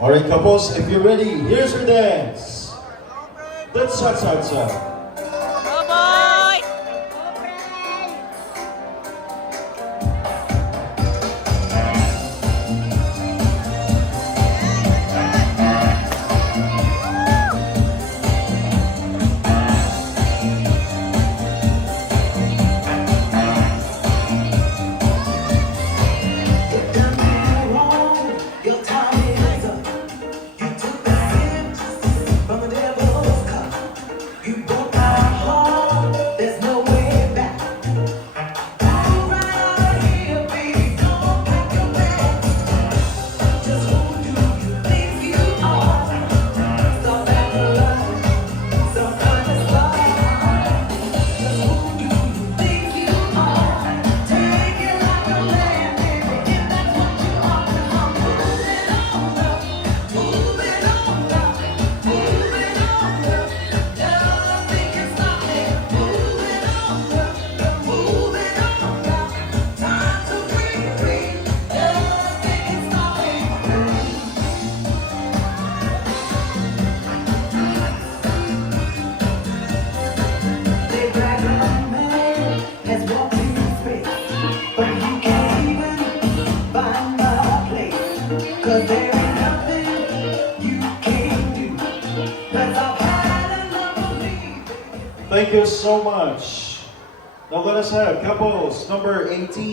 Alright, couples, if you're ready, here's your dance. Let's cha-cha-cha. Go, boy! Cause there ain't nothing you can do. Cause I've had enough of me. Thank you so much. Now let us have couples number 18.